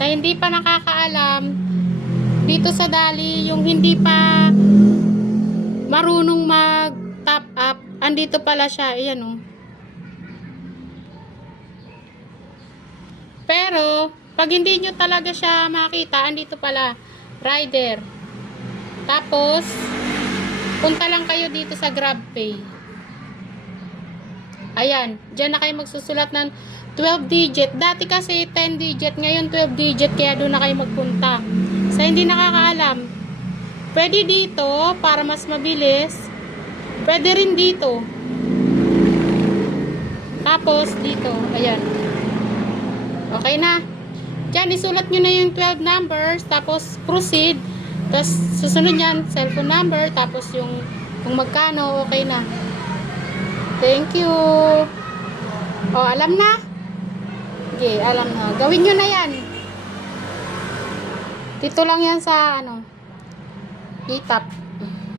Sa hindi pa nakakaalam, dito sa Dali, yung hindi pa marunong mag top up, andito pala siya. Ayan o. Pero, pag hindi nyo talaga siya makita, andito pala, rider. Tapos, punta lang kayo dito sa GrabPay. Ayan, dyan na kayo magsusulat ng 12 digit. Dati kasi 10 digit, ngayon 12 digit, kaya doon na kayo magpunta. Sa hindi nakakaalam, pwede dito, para mas mabilis. Pwede rin dito. Tapos, dito, ayan. Okay na. Diyan, isulat nyo na yung 12 numbers, tapos proceed. Tapos, susunod yan, cellphone number, tapos yung kung magkano, okay na. Thank you. O, alam na? Okay, alam na. Gawin nyo na yan. Dito lang yan sa, ano, itap.